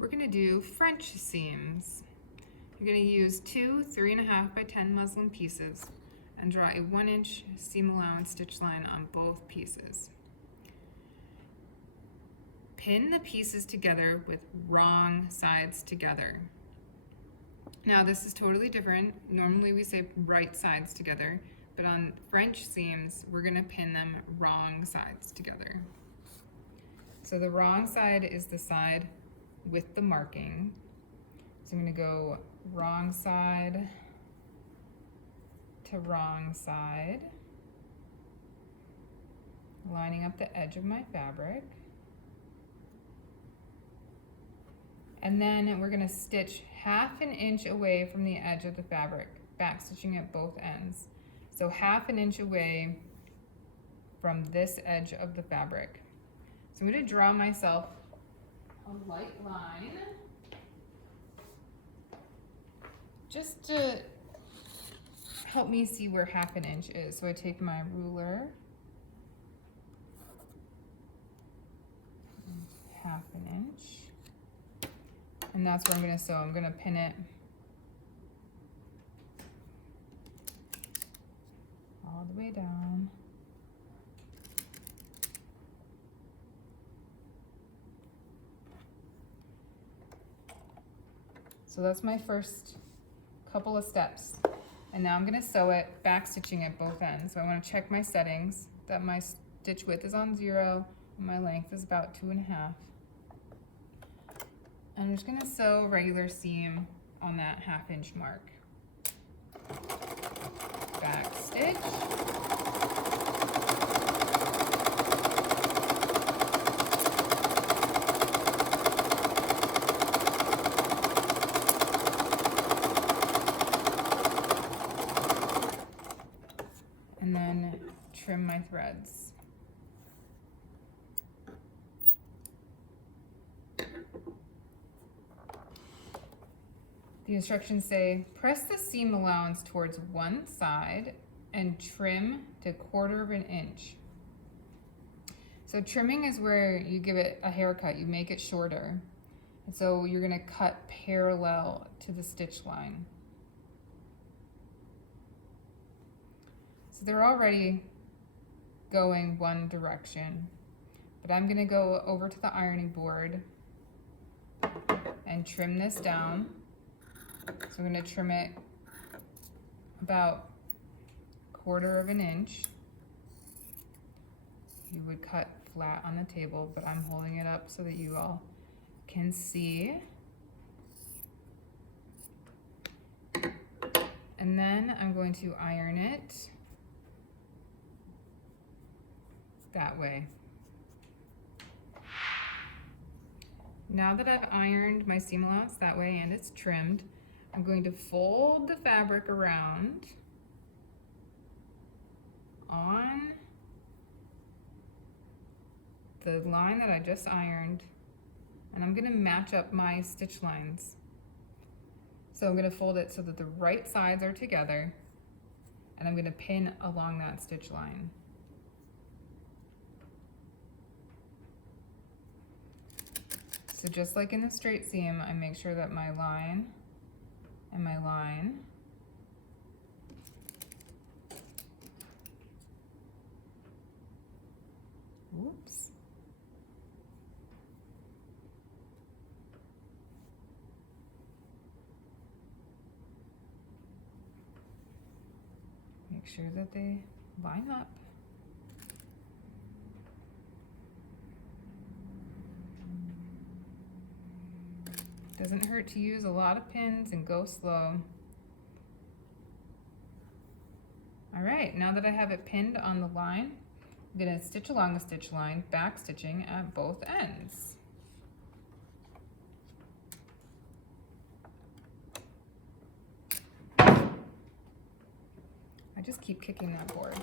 we're gonna do French seams. You're gonna use two 3.5 by 10 muslin pieces and draw a 1-inch seam allowance stitch line on both pieces. Pin the pieces together with wrong sides together. Now this is totally different. Normally we say right sides together, but on French seams, we're gonna pin them wrong sides together. So the wrong side is the side with the marking. So I'm gonna go wrong side to wrong side, lining up the edge of my fabric. And then we're gonna stitch 1/2 inch away from the edge of the fabric, back stitching at both ends. So 1/2 inch away from this edge of the fabric. So I'm gonna draw myself a light line just to help me see where 1/2 inch is. So I take my ruler, 1/2 inch, and that's where I'm gonna sew. I'm gonna pin it all the way down. So that's my first couple of steps. And now I'm gonna sew it, back stitching at both ends. So I wanna check my settings, that my stitch width is on 0, and my length is about 2.5. I'm just gonna sew regular seam on that 1/2 inch mark. Back stitch. And then trim my threads. The instructions say, press the seam allowance towards one side and trim to 1/4 inch. So trimming is where you give it a haircut, you make it shorter. And so you're gonna cut parallel to the stitch line. So they're already going one direction, but I'm gonna go over to the ironing board and trim this down. So I'm gonna trim it about 1/4 inch. You would cut flat on the table, but I'm holding it up so that you all can see. And then I'm going to iron it that way. Now that I've ironed my seam allowance that way and it's trimmed, I'm going to fold the fabric around on the line that I just ironed, and I'm gonna match up my stitch lines. So I'm gonna fold it so that the right sides are together, and I'm gonna pin along that stitch line. So just like in the straight seam, I make sure that my line and my line whoops. Make sure that they line up. Doesn't hurt to use a lot of pins and go slow. All right, now that I have it pinned on the line, I'm gonna stitch along the stitch line, back stitching at both ends. I just keep kicking that board.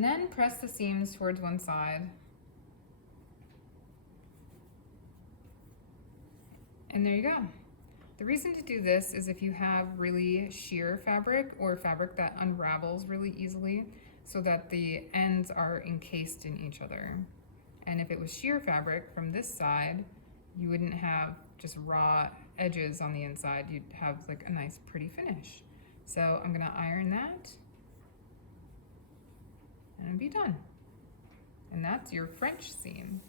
And then press the seams towards one side. And there you go. The reason to do this is if you have really sheer fabric or fabric that unravels really easily so that the ends are encased in each other. And if it was sheer fabric from this side, you wouldn't have just raw edges on the inside. You'd have like a nice pretty finish. So I'm gonna iron that and be done. And that's your French seam.